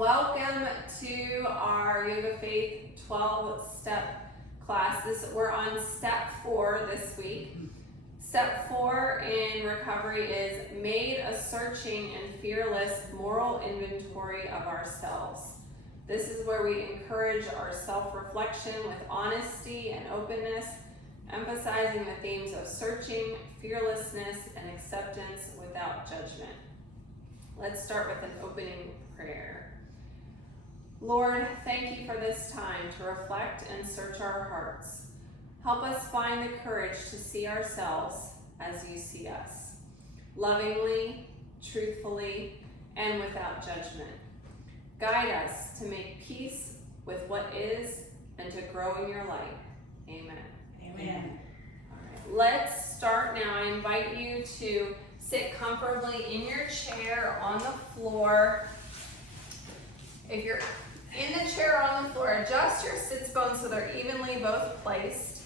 Welcome to our Yoga Faith 12-step class. We're on step 4 this week. Step 4 in recovery is made a searching and fearless moral inventory of ourselves. This is where we encourage our self-reflection with honesty and openness, emphasizing the themes of searching, fearlessness, and acceptance without judgment. Let's start with an opening prayer. Lord, thank you for this time to reflect and search our hearts. Help us find the courage to see ourselves as you see us, lovingly, truthfully, and without judgment. Guide us to make peace with what is and to grow in your light. Amen. Amen. All right, let's start now. I invite you to sit comfortably in your chair on the floor. If you're in the chair on the floor, adjust your sits bones so they're evenly both placed.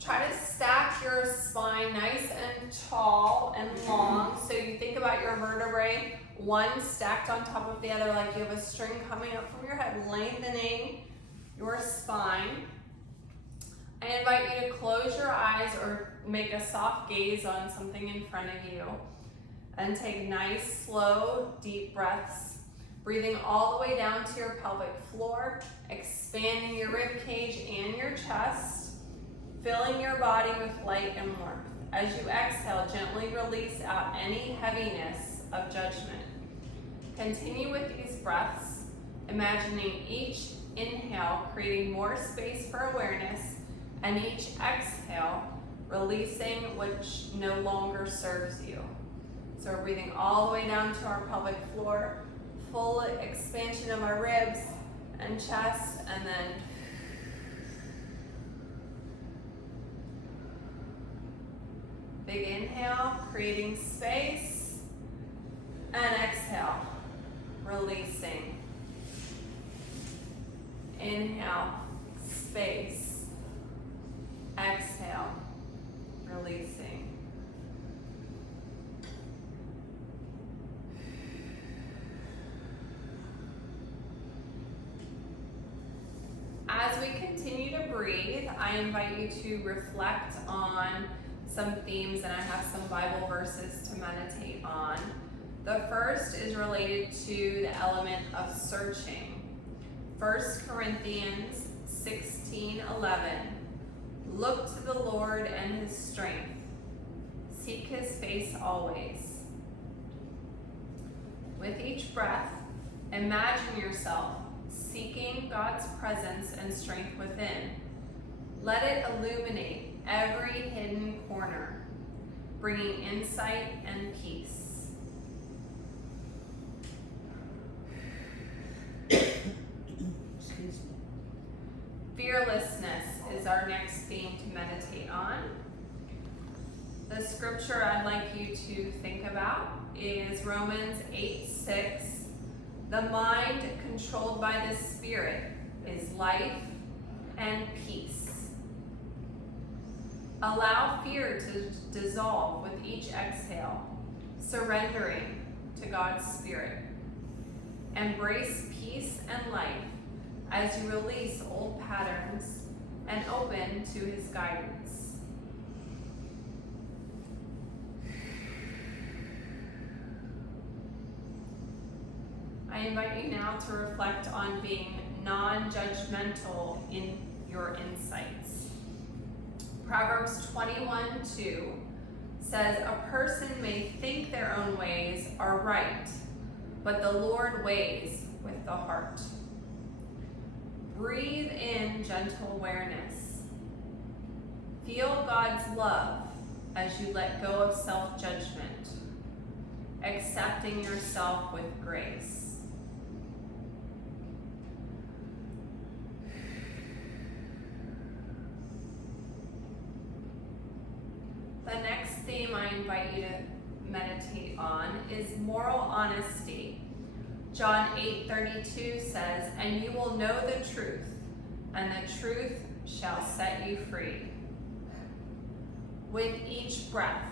Try to stack your spine nice and tall and long. So you think about your vertebrae, one stacked on top of the other like you have a string coming up from your head, lengthening your spine. I invite you to close your eyes or make a soft gaze on something in front of you and take nice, slow, deep breaths. Breathing all the way down to your pelvic floor, expanding your rib cage and your chest, filling your body with light and warmth. As you exhale, gently release out any heaviness of judgment. Continue with these breaths, imagining each inhale creating more space for awareness, and each exhale releasing which no longer serves you. So we're breathing all the way down to our pelvic floor, full expansion of our ribs and chest, and then big inhale, creating space, and exhale, releasing. Inhale, space, exhale, releasing. As we continue to breathe, I invite you to reflect on some themes, and I have some Bible verses to meditate on. The first is related to the element of searching. 1 Corinthians 16:11. Look to the Lord and his strength. Seek his face always. With each breath, imagine yourself seeking God's presence and strength within. Let it illuminate every hidden corner, bringing insight and peace. Excuse me. Fearlessness is our next theme to meditate on. The scripture I'd like you to think about is Romans 8:6. The mind controlled by the Spirit is life and peace. Allow fear to dissolve with each exhale, surrendering to God's Spirit. Embrace peace and life as you release old patterns and open to his guidance. I invite you now to reflect on being non-judgmental in your insights. Proverbs 21:2 says, a person may think their own ways are right, but the Lord weighs with the heart. Breathe in gentle awareness. Feel God's love as you let go of self-judgment, accepting yourself with grace. The next theme I invite you to meditate on is moral honesty. John 8:32 says, and you will know the truth, and the truth shall set you free. With each breath,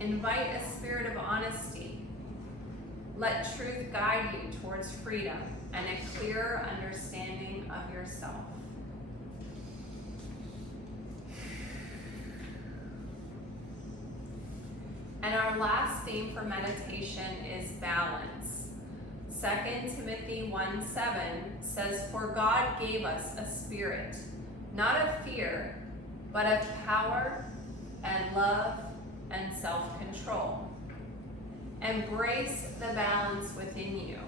invite a spirit of honesty. Let truth guide you towards freedom and a clearer understanding of yourself. And our last theme for meditation is balance. 2 Timothy 1:7 says, "For God gave us a spirit, not of fear, but of power and love and self-control." Embrace the balance within you.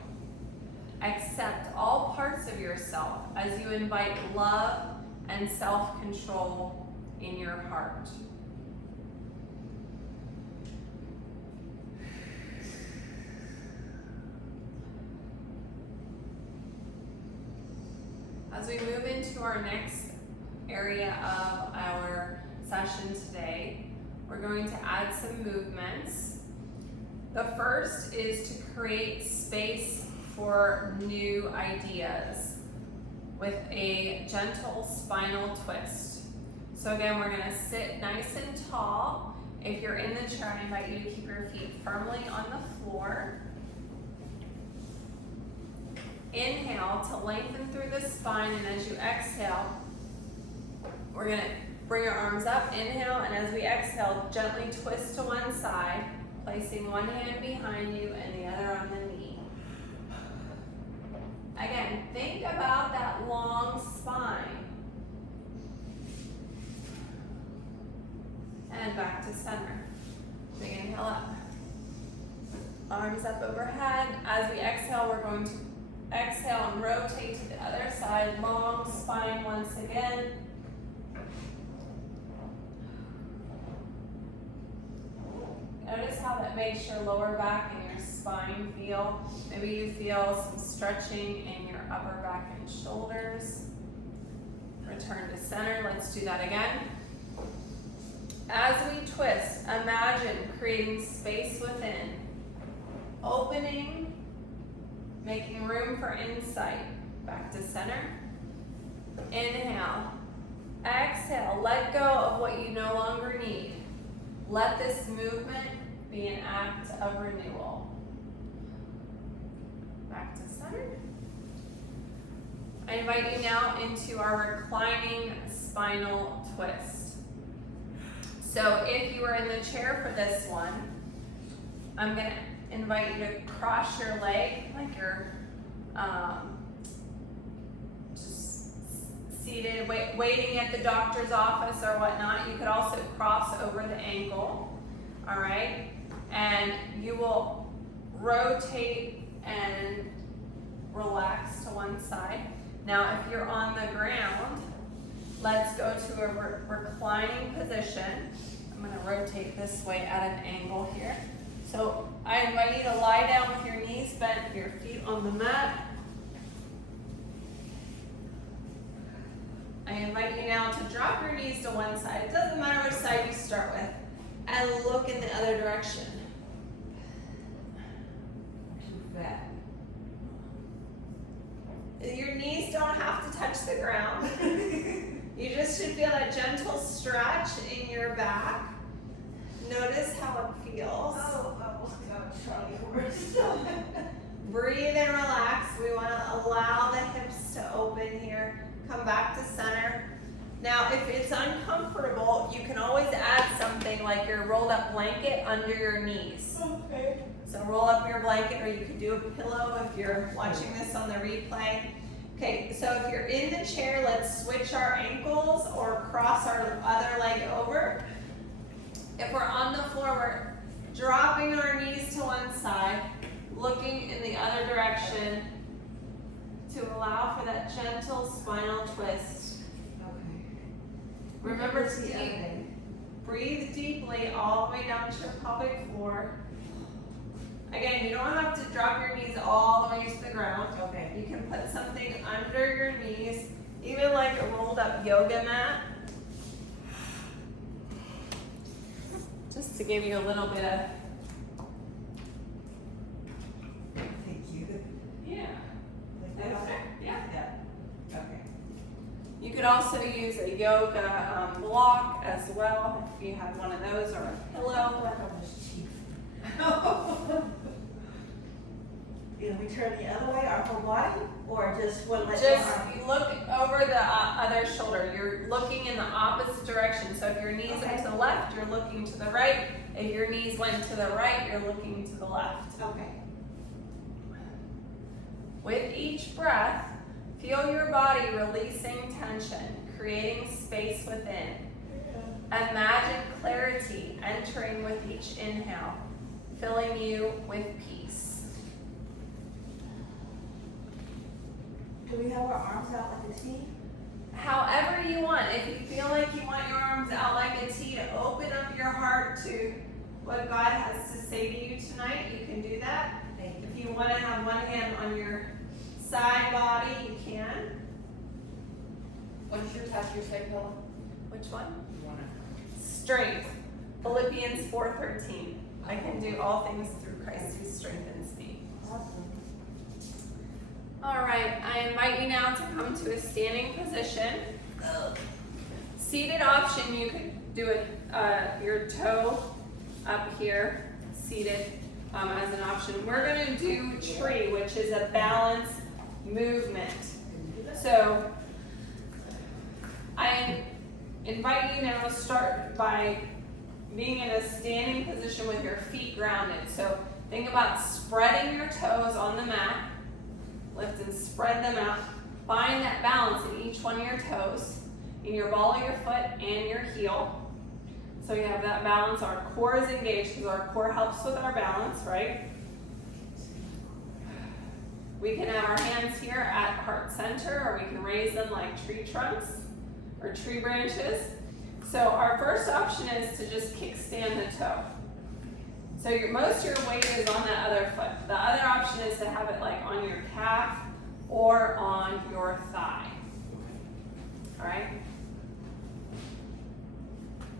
Accept all parts of yourself as you invite love and self-control in your heart. As we move into our next area of our session today, we're going to add some movements. The first is to create space for new ideas with a gentle spinal twist. So again, we're going to sit nice and tall. If you're in the chair, I invite you to keep your feet firmly on the floor. Inhale to lengthen through the spine, and as you exhale, we're going to bring your arms up. Inhale, and as we exhale, gently twist to one side, placing one hand behind you and the other on the knee. Again, think about that long spine. And back to center. Big inhale up. Arms up overhead. As we exhale, we're going to exhale and rotate to the other side. Long spine once again. Notice how that makes your lower back and your spine feel. Maybe you feel some stretching in your upper back and shoulders. Return to center. Let's do that again. As we twist, imagine creating space within, opening, making room for insight. Back to center. Inhale. Exhale. Let go of what you no longer need. Let this movement be an act of renewal. Back to center. I invite you now into our reclining spinal twist. So if you are in the chair for this one, I'm going to invite you to cross your leg like you're just seated, waiting at the doctor's office or whatnot. You could also cross over the ankle, all right? And you will rotate and relax to one side. Now, if you're on the ground, let's go to a reclining position. I'm going to rotate this way at an angle here. So I invite you to lie down with your knees bent, your feet on the mat. I invite you now to drop your knees to one side. It doesn't matter which side you start with. And look in the other direction. Your knees don't have to touch the ground. You just should feel a gentle stretch in your back. Notice how it feels. Breathe and relax. We want to allow the hips to open here. Come back to center. Now, if it's uncomfortable, you can always add something like your rolled up blanket under your knees. Okay. So roll up your blanket, or you could do a pillow if you're watching this on the replay. Okay, so if you're in the chair, let's switch our ankles or cross our other leg over. If we're on the floor, we're dropping our knees to one side, looking in the other direction to allow for that gentle spinal twist. Okay. Remember to breathe deeply all the way down to your pelvic floor. Again, you don't have to drop your knees all the way to the ground. Okay. You can put something under your knees, even like a rolled up yoga mat. Just to give you a little bit of... Thank you. Yeah. Like that? Yeah. Yeah. Okay. You could also use a yoga block as well, if you have one of those, or a pillow. turn the other way, our whole body, or just one leg? Just look over the other shoulder. You're looking in the opposite direction. So if your knees Okay. went to the left, you're looking to the right. If your knees went to the right, you're looking to the left. Okay. With each breath, feel your body releasing tension, creating space within. Imagine clarity entering with each inhale, filling you with peace. Do we have our arms out like a T? However you want. If you feel like you want your arms out like a T to open up your heart to what God has to say to you tonight, you can do that. Thank you. If you want to have one hand on your side body, you can. What does your tattoo say, Paula? Which one? You wanna? Strength. Philippians 4:13. I can do all things through Christ who strengthens me. Awesome. All right, I invite you now to come to a standing position. Seated option, you could do it, your toe up here, seated as an option. We're gonna do tree, which is a balance movement. So I invite you now to start by being in a standing position with your feet grounded. So think about spreading your toes on the mat. Lift and spread them out. Find that balance in each one of your toes, in your ball of your foot and your heel. So you have that balance. Our core is engaged because our core helps with our balance, right? We can have our hands here at heart center, or we can raise them like tree trunks or tree branches. So our first option is to just kickstand the toe. So most of your weight is on that other foot. The other option is to have it like on your calf or on your thigh. All right?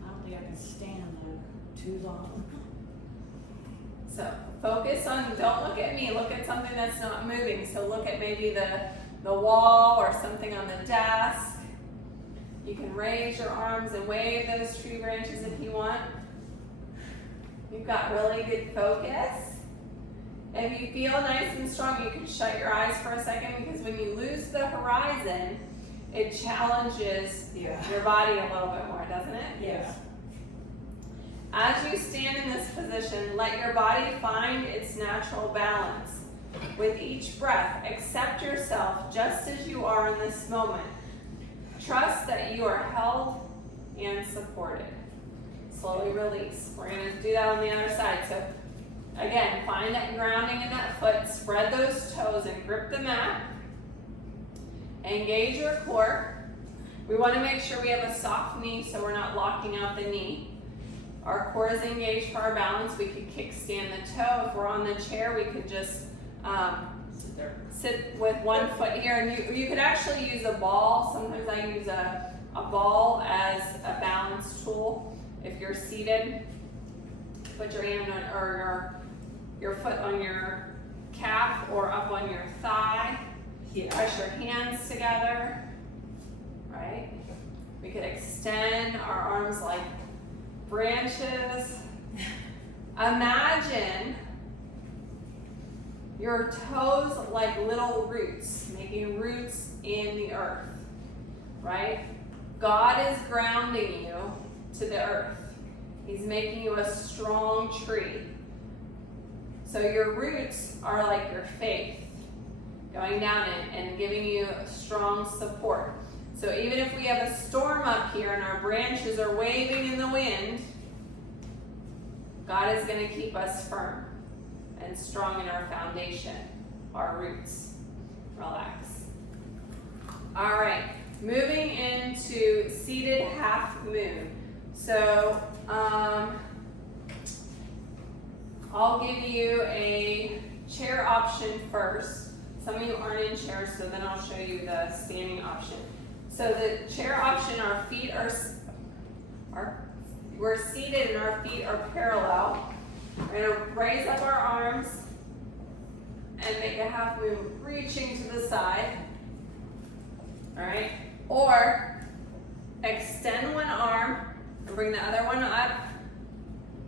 I don't think I can stand there too long. So focus on, don't look at me, look at something that's not moving. So look at maybe the wall or something on the desk. You can raise your arms and wave those tree branches if you want. You've got really good focus. If you feel nice and strong, you can shut your eyes for a second, because when you lose the horizon, it challenges your body a little bit more, doesn't it? Yes. As you stand in this position, let your body find its natural balance. With each breath, accept yourself just as you are in this moment. Trust that you are held and supported. Slowly release. We're going to do that on the other side. So again, find that grounding in that foot. Spread those toes and grip the mat. Engage your core. We want to make sure we have a soft knee so we're not locking out the knee. Our core is engaged for our balance. We could kickstand the toe. If we're on the chair, we could just sit with one foot here. And you could actually use a ball. Sometimes I use a ball as a balance tool. If you're seated, put your hand on, or your foot on your calf or up on your thigh. Yeah. Press your hands together, right? We could extend our arms like branches. Imagine your toes like little roots, making roots in the earth, right? God is grounding you to the earth. He's making you a strong tree. So your roots are like your faith, going down and giving you strong support. So even if we have a storm up here and our branches are waving in the wind, God is going to keep us firm and strong in our foundation, our roots. Relax. All right, moving into seated half moon. So I'll give you a chair option first. Some of you aren't in chairs, so then I'll show you the standing option. So the chair option, our feet we're seated and our feet are parallel. We're going to raise up our arms and make a half moon, reaching to the side. All right? Or extend one arm and bring the other one up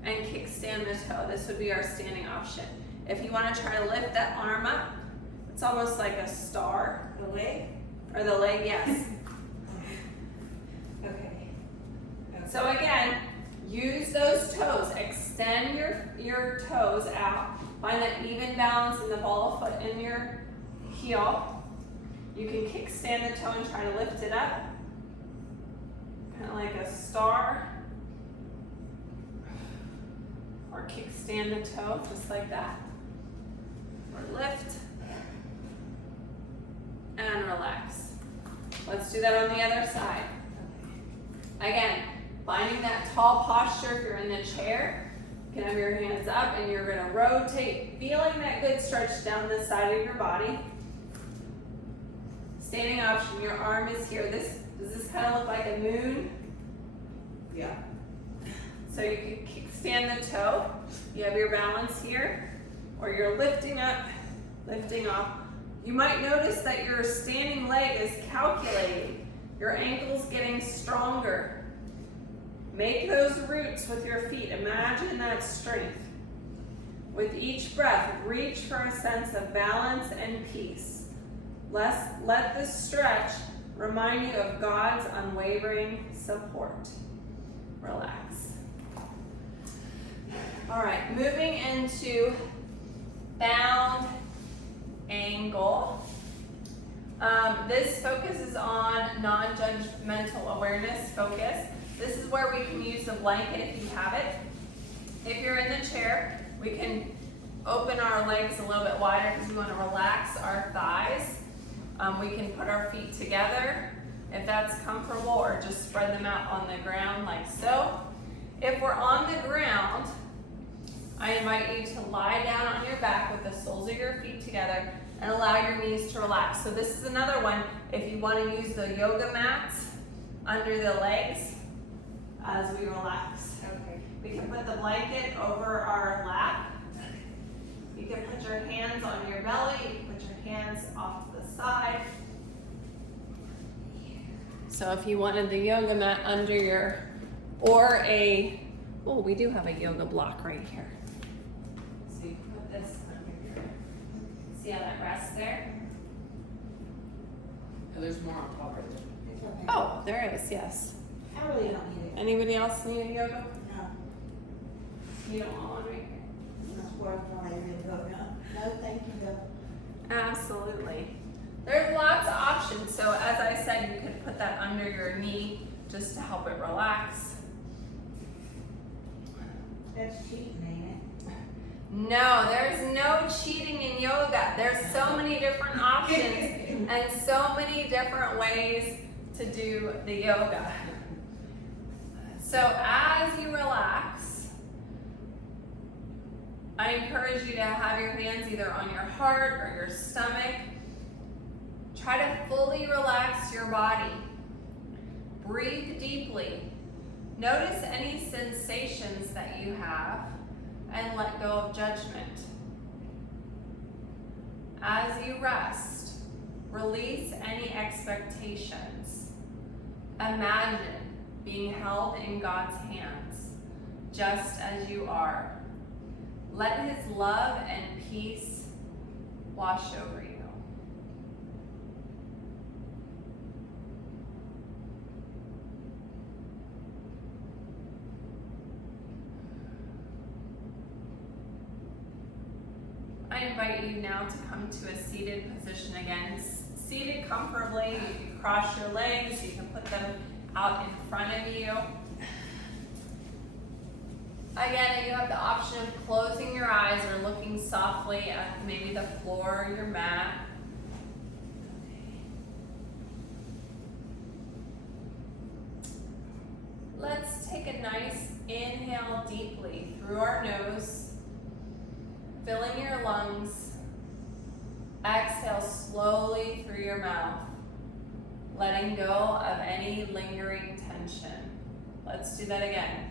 and kickstand the toe. This would be our standing option. If you want to try to lift that arm up, It's almost like a star. The leg? Or the leg, yes. Okay. So again, use those toes. Extend your toes out. Find that even balance in the ball of foot in your heel. You can kickstand the toe and try to lift it up. Kind of like a star. Or kickstand the toe, just like that. Or lift. And relax. Let's do that on the other side. Again, finding that tall posture if you're in the chair. You can have your hands up and you're gonna rotate, feeling that good stretch down the side of your body. Standing option, your arm is here. Does this kind of look like a moon? Yeah. So you can kickstand the toe. You have your balance here, or you're lifting up, lifting off. You might notice that your standing leg is calculating. Your ankle's getting stronger. Make those roots with your feet. Imagine that strength. With each breath, reach for a sense of balance and peace. Let this stretch remind you of God's unwavering support. Relax. All right, moving into bound angle. This focuses on non-judgmental awareness focus. This is where we can use the blanket if you have it. If you're in the chair, we can open our legs a little bit wider because we want to relax our thighs. We can put our feet together if that's comfortable, or just spread them out on the ground like so. If we're on the ground, I invite you to lie down on your back with the soles of your feet together and allow your knees to relax. So this is another one, if you want to use the yoga mats under the legs as we relax. Okay. We can put the blanket over our lap. You can put your hands on your belly, you can put your hands off to the side. So if you wanted the yoga mat under your, we do have a yoga block right here. So you put this under your, see how that rests there? There's more on top right there. It's okay. Oh, there is, yes. I really don't need it. Anybody else need a yoga? No. You don't want one right here? That's where I really go. No, thank you, though. Absolutely. There's lots of options. So as I said, you could put that under your knee just to help it relax. That's cheating, ain't it? No, there's no cheating in yoga. There's so many different options and so many different ways to do the yoga. So as you relax, I encourage you to have your hands either on your heart or your stomach. Try to fully relax your body. Breathe deeply. Notice any sensations that you have and let go of judgment. As you rest, release any expectations. Imagine being held in God's hands, just as you are. Let His love and peace wash over you. I invite you now to come to a seated position again. Seated comfortably, you can cross your legs, you can put them out in front of you. Again, you have the option of closing your eyes or looking softly at maybe the floor or your mat. Let's take a nice inhale deeply through our nose, filling your lungs. Exhale slowly through your mouth, letting go of any lingering tension. Let's do that again.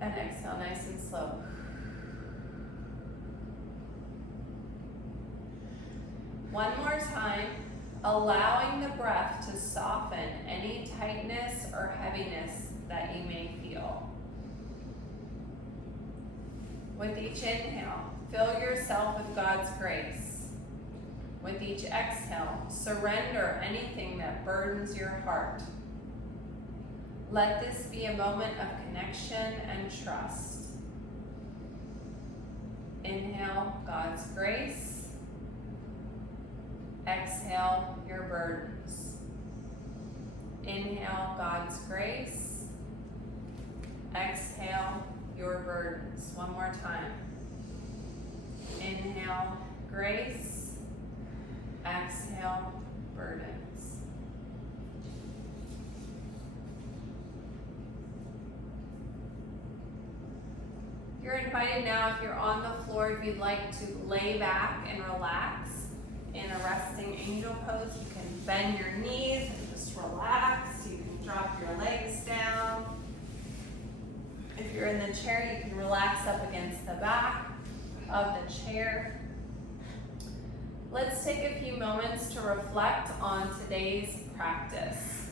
And exhale nice and slow. One more time, allowing the breath to soften any tightness or heaviness that you may feel. With each inhale, fill yourself with God's grace. With each exhale, surrender anything that burdens your heart. Let this be a moment of connection and trust. Inhale God's grace. Exhale your burdens. Inhale God's grace. Exhale your burdens. One more time. Inhale grace. Exhale burdens. You're invited now, if you're on the floor, if you'd like to lay back and relax in a resting angel pose. You can bend your knees and just relax. You can drop your legs down. If you're in the chair, you can relax up against the back of the chair. Let's take a few moments to reflect on today's practice.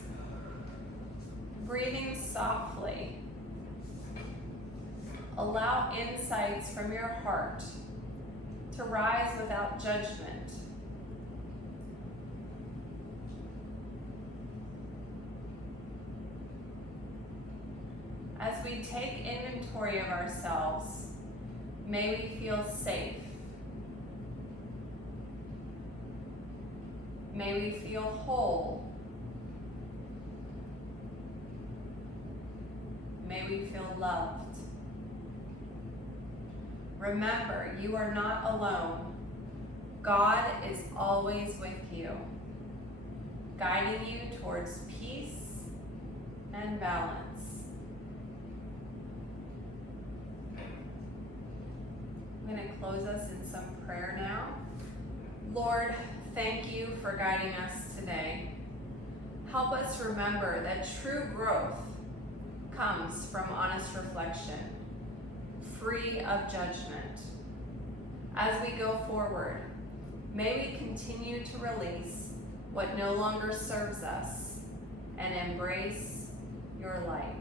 Breathing softly. Allow insights from your heart to rise without judgment. As we take inventory of ourselves, may we feel safe. May we feel whole. May we feel loved. Remember, you are not alone. God is always with you, guiding you towards peace and balance. I'm going to close us in some prayer now. Lord, thank you for guiding us today. Help us remember that true growth comes from honest reflection, free of judgment. As we go forward, may we continue to release what no longer serves us and embrace your light.